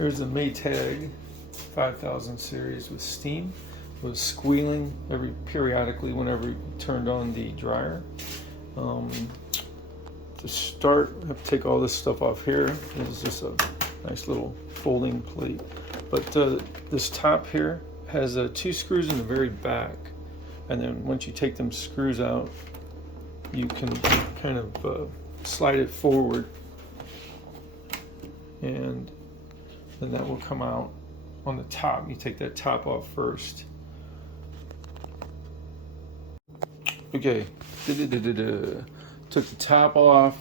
Here's a Maytag 5000 series with steam. It was squealing periodically whenever you turned on the dryer. To start, I have to take all this stuff off here. This is just a nice little folding plate. But this top here has 2 screws in the very back. And then once you take them screws out, you can kind of slide it forward. And then that will come out on the top. You take that top off first. Okay, took the top off,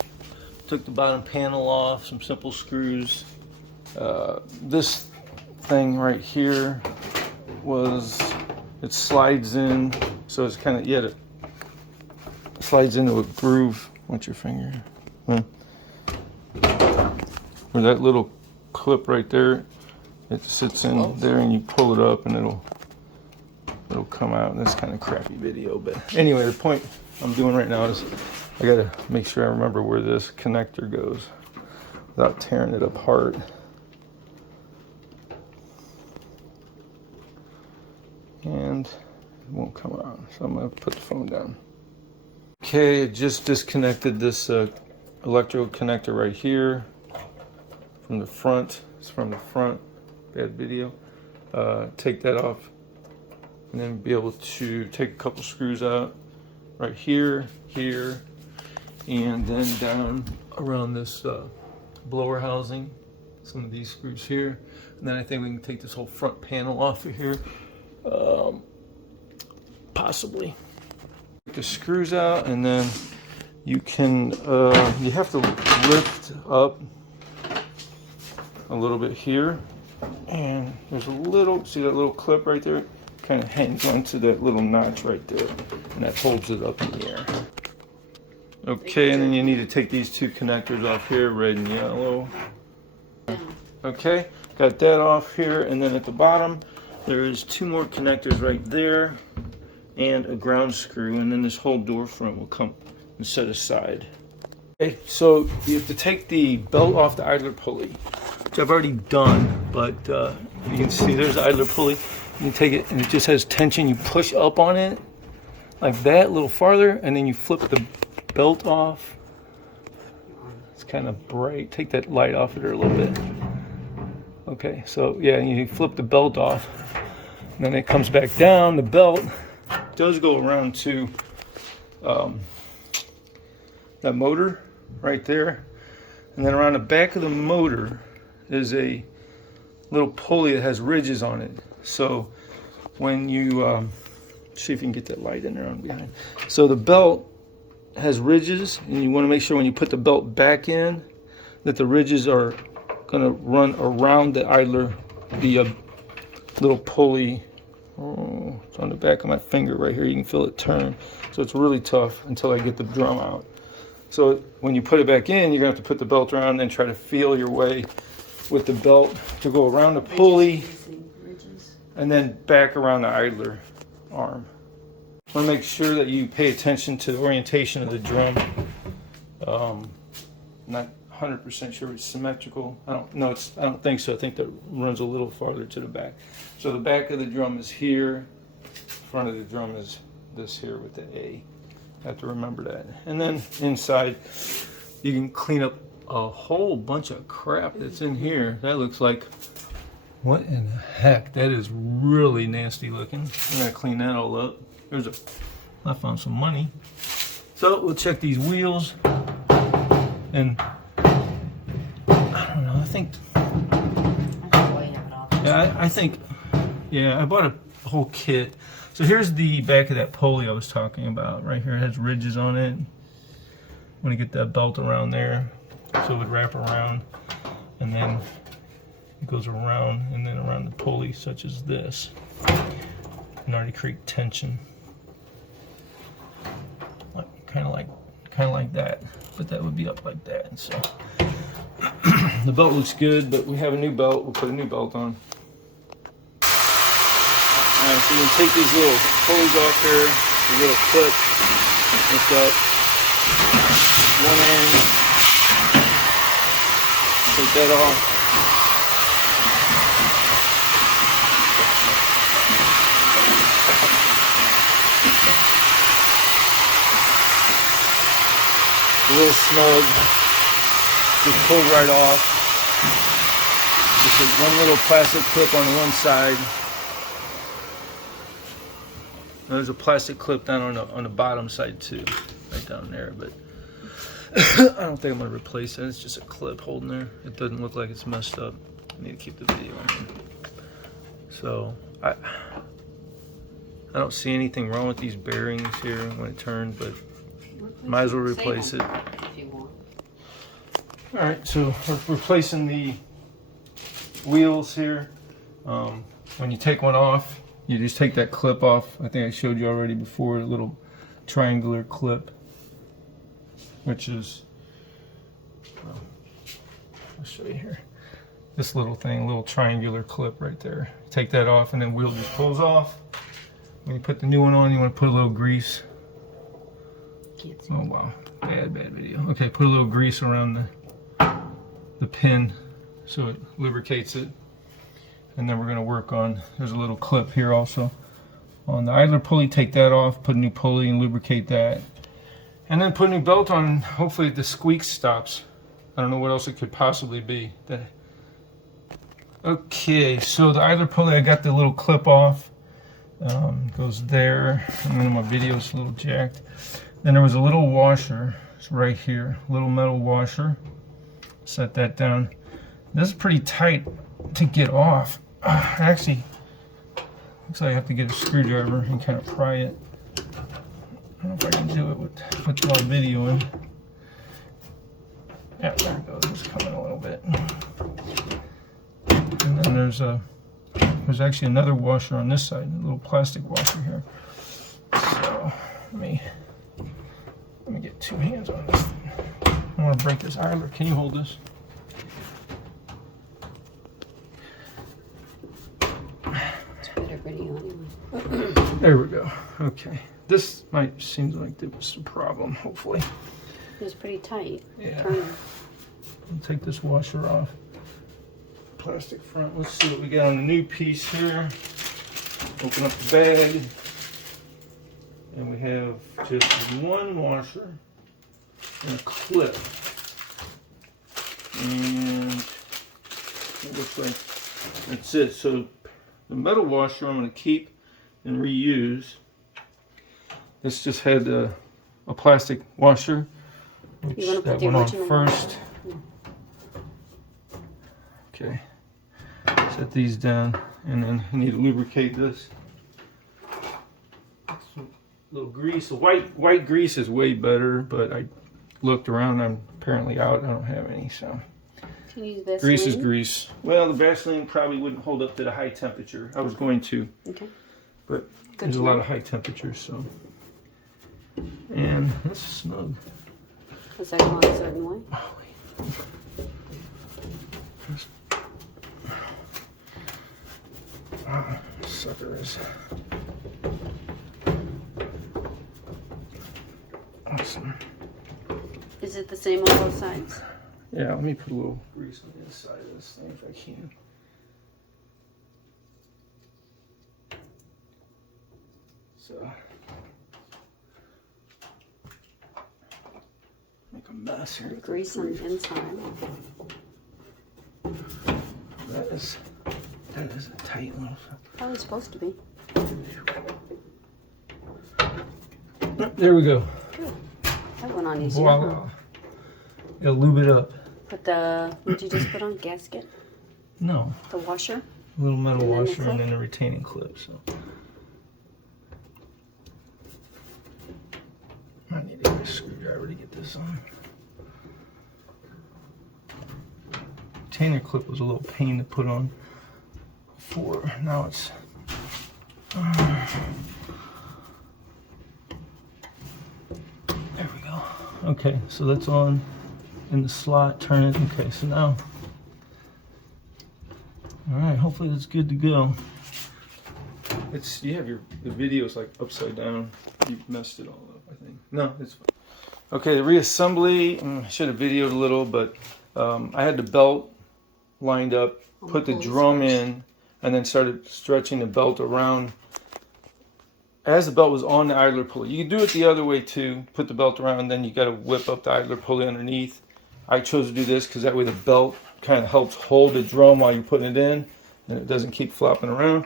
took the bottom panel off, some simple screws. This thing right here it slides in, so it's kind of, it slides into a groove. What's your finger? Where that little clip right there, it sits in there and you pull it up and it'll come out. And that's kind of crappy video, but anyway, the point I'm doing right now is I gotta make sure I remember where this connector goes without tearing it apart. And it won't come out, so I'm gonna put the phone down. Okay, I just disconnected this electrode connector right here from the front. It's from the front. Bad video. Take that off, and then be able to take a couple screws out right here, here, and then down around this blower housing. Some of these screws here, and then I think we can take this whole front panel off of here. Possibly. Take the screws out, and then you can you have to lift up a little bit here, and there's a little, see that little clip right there? Kind of hangs onto that little notch right there, and that holds it up in the air. Okay, and then you need to take these 2 connectors off here, red and yellow. Okay, got that off here, and then at the bottom there's 2 more connectors right there and a ground screw, and then this whole door front will come and set aside. Okay, so you have to take the belt off the idler pulley, which I've already done, but you can see there's the idler pulley. You can take it and it just has tension. You push up on it like that a little farther, and then you flip the belt off. It's kind of bright. Take that light off of there a little bit. Okay, so yeah, you flip the belt off, and then it comes back down. The belt does go around to that motor right there, and then around the back of the motor is a little pulley that has ridges on it. So when you see if you can get that light in there on behind. So the belt has ridges, and you want to make sure when you put the belt back in that the ridges are going to run around the idler, the little pulley. Oh, it's on the back of my finger right here. You can feel it turn. So it's really tough until I get the drum out. So when you put it back in, you're going to have to put the belt around and then try to feel your way with the belt to go around the pulley and then back around the idler arm. I want to make sure that you pay attention to the orientation of the drum. Not 100% sure it's symmetrical. I don't think so. I think that runs a little farther to the back. So the back of the drum is here. Front of the drum is this here with the A. I have to remember that. And then inside, you can clean up a whole bunch of crap that's in here. That looks like, what in the heck? That is really nasty looking. I'm gonna clean that all up. I found some money. So we'll check these wheels, and I don't know, I bought a whole kit. So here's the back of that pulley I was talking about. Right here, it has ridges on it. I'm gonna get that belt around there, so it would wrap around, and then it goes around and then around the pulley, such as this, and already create tension. Kind of like that, but that would be up like that. And so the belt looks good, but we have a new belt. We'll put a new belt on. Alright, so you can take these little pulleys off here, the little clip, lift up one end, take that off, a little snug. Just pull right off. Just one little plastic clip on one side. There's a plastic clip down on the bottom side too, right down there. But I don't think I'm gonna replace it. It's just a clip holding there. It doesn't look like it's messed up. I need to keep the video on. So I don't see anything wrong with these bearings here when it turns, but might as well replace it. All right, so we're replacing the wheels here. When you take one off, you just take that clip off. I think I showed you already before, a little triangular clip, which is, I'll show you here. This little thing, little triangular clip right there. Take that off and then wheel just pulls off. When you put the new one on, you want to put a little grease. Oh wow, bad video. Okay, put a little grease around the pin so it lubricates it. And then we're going to work on, there's a little clip here also on the idler pulley. Take that off, put a new pulley and lubricate that. And then put a new belt on, and hopefully the squeak stops. I don't know what else it could possibly be. Okay, so the idler pulley, I got the little clip off. Goes there, and then my video's a little jacked. Then there was a little washer, it's right here, little metal washer. Set that down. This is pretty tight to get off. Actually, looks like I have to get a screwdriver and kind of pry it. I don't know if I can do it with my video in. Yeah, there it goes. It's coming a little bit. And then there's actually another washer on this side, a little plastic washer here. So let me get two hands on this. I want to break this idler. Can you hold this? It's better video anyway. There we go. Okay. This might seem like there was some problem, hopefully. It was pretty tight. Yeah. I'll take this washer off. Plastic front. Let's see what we got on the new piece here. Open up the bag. And we have just one washer and a clip. And it looks like that's it. So the metal washer I'm going to keep and reuse. This just had a plastic washer, which that went on first. Okay, set these down, and then I need to lubricate this. Some little grease. The white grease is way better, but I looked around. I'm apparently out. I don't have any, so. Can you use Vaseline? Grease is grease. Well, the Vaseline probably wouldn't hold up to the high temperature. I was going to, but there's a lot of high temperatures, so. And that's snug. Does that go on a certain way? Oh, wait. Sucker is awesome. Is it the same on both sides? Yeah, let me put a little grease on the inside of this thing if I can. So, make a mess here. Grease on the inside. That is a tight one. Probably supposed to be. There we go. Good. That went on easier. Voila. Gotta lube it up. Put the, what'd you just put on? Gasket? No. The washer? A little metal washer and then a retaining clip. So I need to get a screwdriver to get this on. Retainer clip was a little pain to put on before. Now it's there we go. Okay, so that's on in the slot. Turn it. Okay, so now, all right. Hopefully that's good to go. It's you have the video's like upside down. You messed it all up, I think. No, it's fine. Okay, the reassembly. I should have videoed a little, but I had the belt lined up, put the drum in, and then started stretching the belt around as the belt was on the idler pulley. You can do it the other way too. Put the belt around, and then you got to whip up the idler pulley underneath. I chose to do this because that way the belt kind of helps hold the drum while you're putting it in, and it doesn't keep flopping around.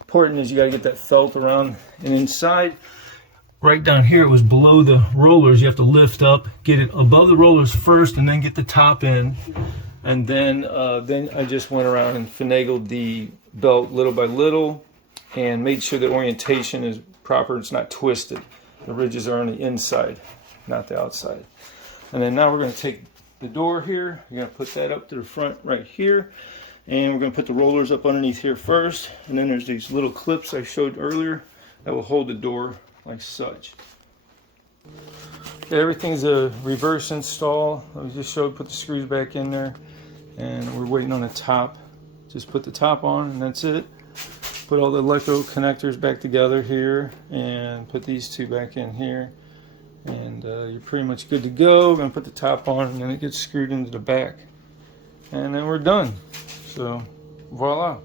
Important is you got to get that felt around and inside. Right down here, it was below the rollers. You have to lift up, get it above the rollers first, and then get the top in. And then I just went around and finagled the belt little by little, and made sure the orientation is proper. It's not twisted. The ridges are on the inside, not the outside. And then now we're going to take the door here. We're going to put that up to the front right here. And we're going to put the rollers up underneath here first. And then there's these little clips I showed earlier that will hold the door like such. Okay, everything's a reverse install. I just showed, put the screws back in there. And we're waiting on the top. Just put the top on and that's it. Put all the electro connectors back together here and put these two back in here. And you're pretty much good to go. We're going to put the top on and then it gets screwed into the back. And then we're done. So, voila.